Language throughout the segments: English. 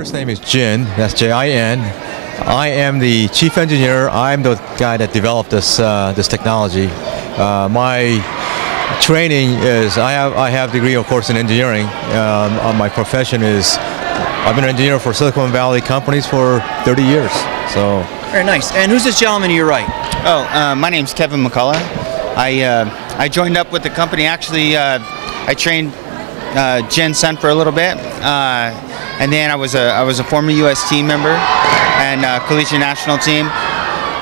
first name is Jin. That's J-I-N. I am the chief engineer. I'm the guy that developed this technology. My training is I have a degree, of course, in engineering. My profession is I've been an engineer for Silicon Valley companies for 30 years. So very nice. And who's this gentleman to your right? Oh, my name's Kevin McCullough. I joined up with the company. Actually, I trained Jen's son for a little bit, and then I was a former U.S. team member and collegiate national team.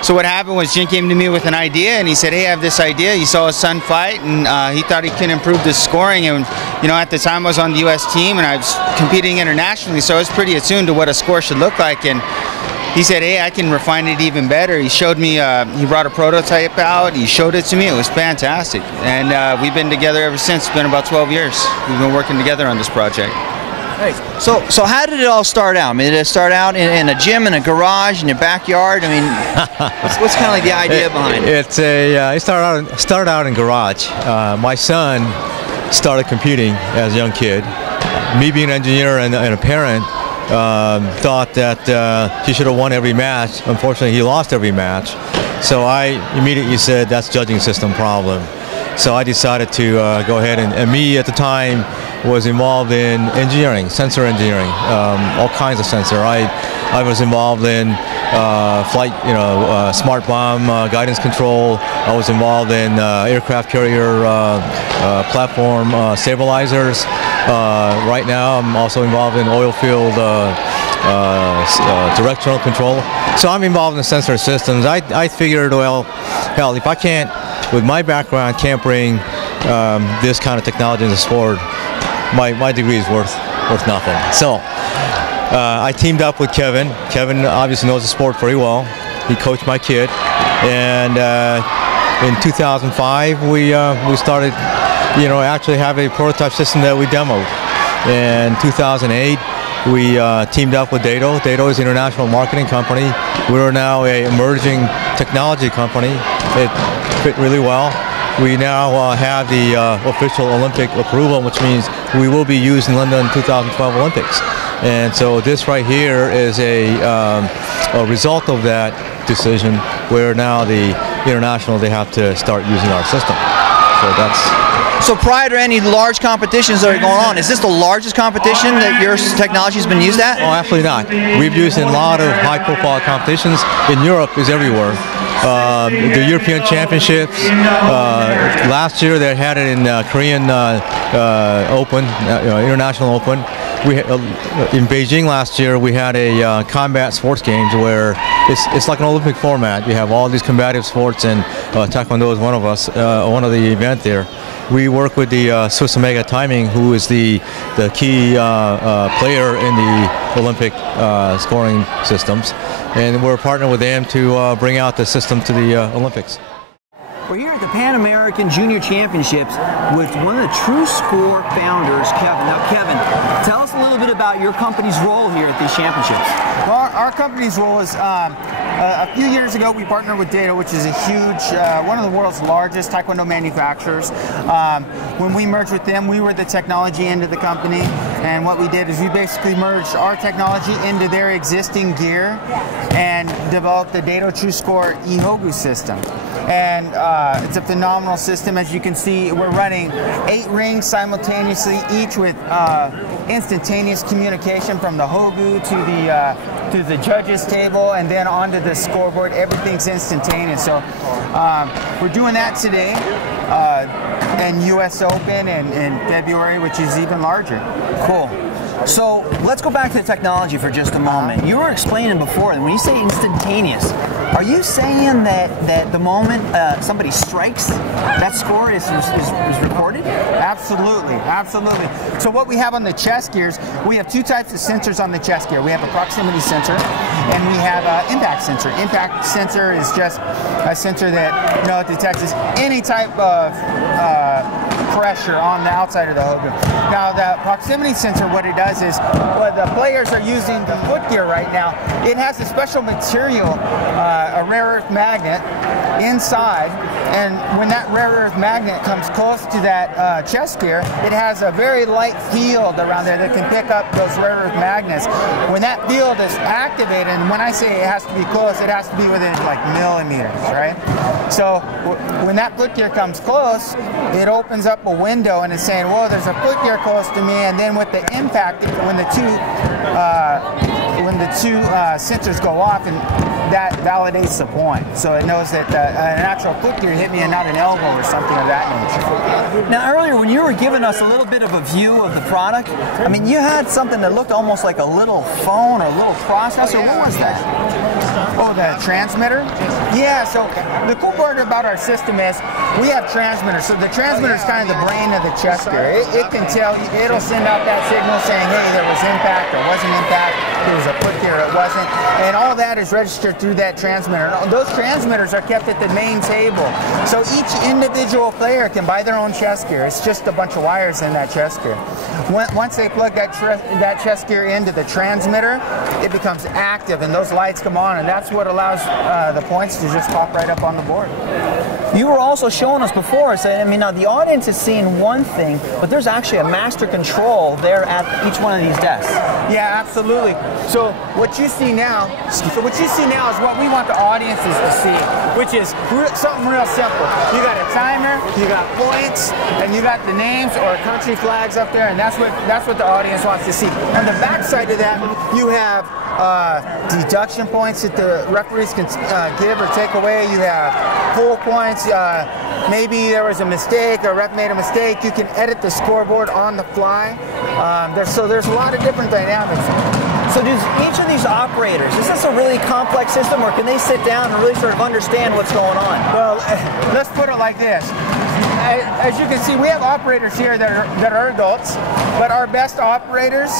So what happened was Jen came to me with an idea, and he said, "Hey, I have this idea." He saw his son fight, and he thought he could improve the scoring. And you know, at the time I was on the U.S. team, and I was competing internationally, so I was pretty attuned to what a score should look like. And he said, "Hey, I can refine it even better." He showed me, he brought a prototype out, he showed it to me, it was fantastic. And we've been together ever since. It's been about 12 years. We've been working together on this project. Nice. So how did it all start out? I mean, did it start out in a gym, in a garage, in your backyard? I mean, what's kind of like the idea behind it? It started out in garage. My son started competing as a young kid. Me being an engineer and a parent, thought that he should have won every match. Unfortunately, he lost every match. So I immediately said, that's judging system problem. So I decided to go ahead, and me at the time was involved in engineering, sensor engineering, all kinds of sensor. I was involved in flight, smart bomb guidance control. I was involved in aircraft carrier platform stabilizers. Right now, I'm also involved in oil field directional control. So I'm involved in sensor systems. I figured, well, hell, if I can't, with my background, can't bring this kind of technology into sport, my degree is worth nothing. So I teamed up with Kevin. Kevin obviously knows the sport very well. He coached my kid, and in 2005 we started, actually have a prototype system that we demoed. In 2008 we teamed up with Dado. Dado is an international marketing company. We're now an emerging technology company. It fit really well. We now have the official Olympic approval, which means we will be used in London 2012 Olympics. And so this right here is a result of that decision, where now the international, they have to start using our system. So that's... So prior to any large competitions that are going on, is this the largest competition that your technology has been used at? Oh, absolutely not. We've used in a lot of high-profile competitions. In Europe is everywhere. The European Championships, last year they had it in Korean Open, International Open. In Beijing last year we had a combat sports games where it's like an Olympic format. You have all these combative sports, and Taekwondo is one of the event there. We work with the Swiss Omega Timing, who is the key player in the Olympic scoring systems, and we're partnered with them to bring out the system to the Olympics. We're here at the Pan American Junior Championships with one of the Truescore founders, Kevin. Now, Kevin, tell us a little bit about your company's role here at these championships. Well, our company's role is, a few years ago we partnered with Dado, which is a huge, one of the world's largest Taekwondo manufacturers. When we merged with them, we were the technology end of the company, and what we did is we basically merged our technology into their existing gear and developed the Dado Truescore e-hogu system. And it's a phenomenal system. As you can see, we're running 8 rings simultaneously, each with instantaneous communication from the hogu to the judges table and then onto the scoreboard. Everything's instantaneous. So we're doing that today in U.S. Open in February, which is even larger. Cool. So let's go back to the technology for just a moment. You were explaining before, and when you say instantaneous, are you saying that the moment somebody strikes, that score is recorded? Absolutely, absolutely. So what we have on the chest gears, we have 2 types of sensors on the chest gear. We have a proximity sensor, and we have an impact sensor. Impact sensor is just a sensor that detects any type of pressure on the outside of the e-hogu. Now the proximity sensor, what it does is, when the players are using the footgear right now, it has a special material, a rare earth magnet inside, and when that rare earth magnet comes close to that chest gear, it has a very light field around there that can pick up those rare earth magnets. When that field is activated, and when I say it has to be close, it has to be within like millimeters, right? So when that footgear comes close, it opens up a window and it's saying, whoa, there's a footgear close to me, and then with the impact, when the two sensors go off, and that validates the point. So it knows that an actual footgear hit me and not an elbow or something of that nature. Now earlier when you were giving us a little bit of a view of the product, I mean, you had something that looked almost like a little phone or a little processor. What was that? Oh, the transmitter? Yeah, so the cool part about our system is we have transmitters. So the transmitter is kind of the brain of the chest gear. It can tell you, it'll send out that signal saying, hey, there was impact, there wasn't impact, there was a footgear, it wasn't. And all that is registered through that transmitter. And those transmitters are kept at the main table. So each individual player can buy their own chest gear. It's just a bunch of wires in that chest gear. Once they plug that chest gear into the transmitter, it becomes active and those lights come on, and that's what allows the points to just pop right up on the board. You were also showing us before, saying, I mean, now the audience is seeing one thing, but there's actually a master control there at each one of these desks. Yeah, absolutely. So what you see now is what we want the audiences to see, which is something real simple. You got a timer, you got points, and you got the names or country flags up there, and that's what the audience wants to see. On the back side of that, you have deduction points that the referees can give or take away. You have full points. Maybe there was a mistake, or a ref made a mistake. You can edit the scoreboard on the fly. So there's a lot of different dynamics. So does each of these operators, is this a really complex system, or can they sit down and really sort of understand what's going on? Well, let's put it like this. As you can see, we have operators here that are adults, but our best operators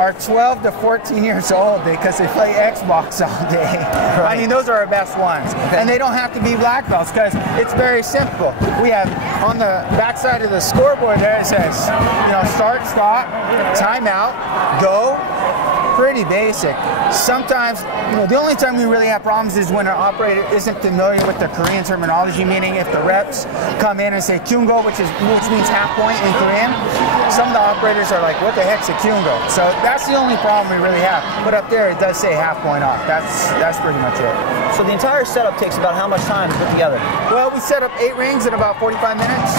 are 12 to 14 years old because they play Xbox all day. Right. I mean, those are our best ones. And they don't have to be black belts because it's very simple. We have on the back side of the scoreboard there, it says, start, stop, timeout, go. Pretty basic. Sometimes, the only time we really have problems is when an operator isn't familiar with the Korean terminology, meaning if the reps come in and say kyungo, which means half point in Korean, some of the operators are like, what the heck's a kyungo? So that's the only problem we really have. But up there, it does say half point off. That's pretty much it. So the entire setup takes about how much time to put together? Well, we set up 8 rings in about 45 minutes.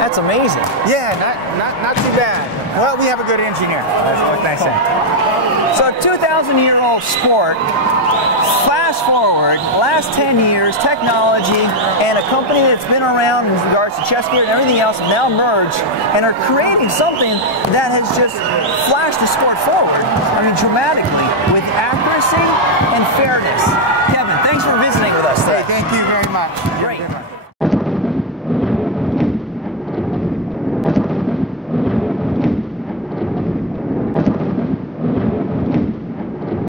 That's amazing. Yeah, not too bad. Well, we have a good engineer. That's what I say. So a 2,000-year-old sport, fast forward, last 10 years, technology, and a company that's been around in regards to chess gear and everything else have now merged and are creating something that has just flashed the sport forward, I mean, dramatically, with accuracy and fairness. Kevin, thanks for visiting.